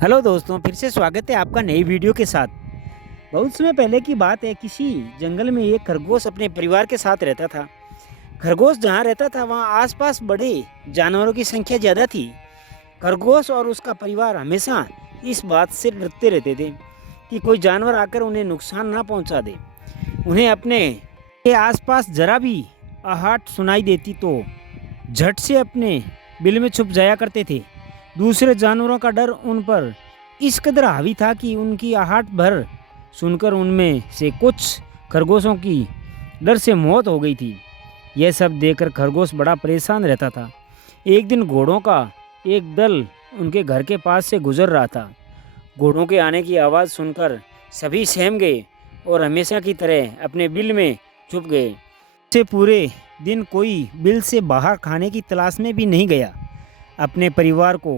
Hello दोस्तों, फिर से स्वागत है आपका नई वीडियो के साथ। बहुत समय पहले की बात है, किसी जंगल में एक खरगोश अपने परिवार के साथ रहता था। खरगोश जहाँ रहता था वहाँ आसपास बड़े जानवरों की संख्या ज़्यादा थी। खरगोश और उसका परिवार हमेशा इस बात से डरते रहते थे कि कोई जानवर आकर उन्हें नुकसान ना पहुँचा दे। उन्हें अपने के आसपास जरा भी आहट सुनाई देती तो झट से अपने बिल में छुप जाया करते थे। दूसरे जानवरों का डर उन पर इस कदर हावी था कि उनकी आहट भर सुनकर उनमें से कुछ खरगोशों की डर से मौत हो गई थी। यह सब देखकर खरगोश बड़ा परेशान रहता था। एक दिन घोड़ों का एक दल उनके घर के पास से गुजर रहा था। घोड़ों के आने की आवाज़ सुनकर सभी सहम गए और हमेशा की तरह अपने बिल में छुप गए। से पूरे दिन कोई बिल से बाहर खाने की तलाश में भी नहीं गया। अपने परिवार को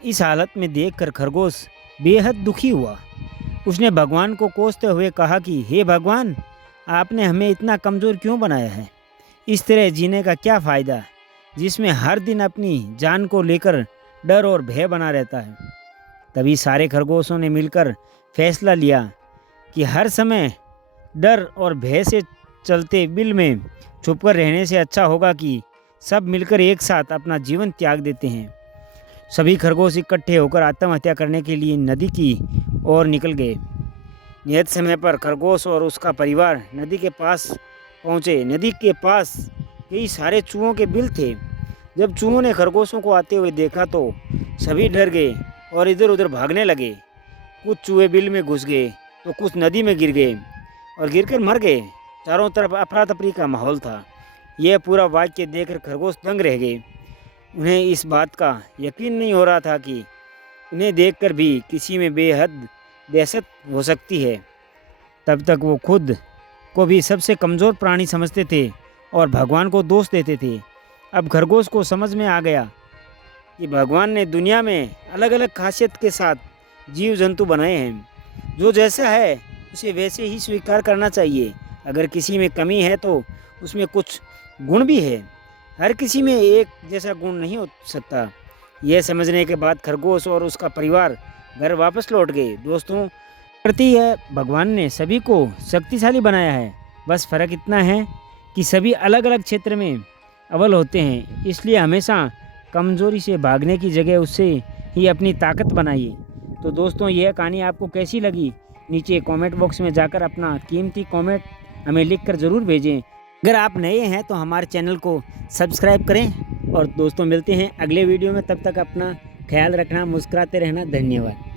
इस हालत में देखकर खरगोश बेहद दुखी हुआ। उसने भगवान को कोसते हुए कहा कि हे भगवान, आपने हमें इतना कमज़ोर क्यों बनाया है? इस तरह जीने का क्या फ़ायदा जिसमें हर दिन अपनी जान को लेकर डर और भय बना रहता है। तभी सारे खरगोशों ने मिलकर फैसला लिया कि हर समय डर और भय से चलते बिल में छुपकर रहने से अच्छा होगा कि सब मिलकर एक साथ अपना जीवन त्याग देते हैं। सभी खरगोश इकट्ठे होकर आत्महत्या करने के लिए नदी की ओर निकल गए। नियत समय पर खरगोश और उसका परिवार नदी के पास पहुँचे। नदी के पास कई सारे चूहों के बिल थे। जब चूहों ने खरगोशों को आते हुए देखा तो सभी डर गए और इधर उधर भागने लगे। कुछ चूहे बिल में घुस गए तो कुछ नदी में गिर गए और गिरकर मर गए। चारों तरफ अफरा तफरी का माहौल था। यह पूरा वाक्य देखकर खरगोश दंग रह गए। उन्हें इस बात का यकीन नहीं हो रहा था कि उन्हें देखकर भी किसी में बेहद दहशत हो सकती है। तब तक वो खुद को भी सबसे कमज़ोर प्राणी समझते थे और भगवान को दोष देते थे। अब खरगोश को समझ में आ गया कि भगवान ने दुनिया में अलग अलग खासियत के साथ जीव जंतु बनाए हैं। जो जैसा है उसे वैसे ही स्वीकार करना चाहिए। अगर किसी में कमी है तो उसमें कुछ गुण भी है। हर किसी में एक जैसा गुण नहीं हो सकता। यह समझने के बाद खरगोश और उसका परिवार घर वापस लौट गए। दोस्तों, प्रति है भगवान ने सभी को शक्तिशाली बनाया है। बस फ़र्क इतना है कि सभी अलग अलग क्षेत्र में अव्वल होते हैं। इसलिए हमेशा कमज़ोरी से भागने की जगह उससे ही अपनी ताकत बनाइए। तो दोस्तों, यह कहानी आपको कैसी लगी? नीचे कमेंट बॉक्स में जाकर अपना कीमती कमेंट हमें लिखकर ज़रूर भेजें। अगर आप नए हैं तो हमारे चैनल को सब्सक्राइब करें। और दोस्तों, मिलते हैं अगले वीडियो में। तब तक अपना ख्याल रखना, मुस्कुराते रहना। धन्यवाद।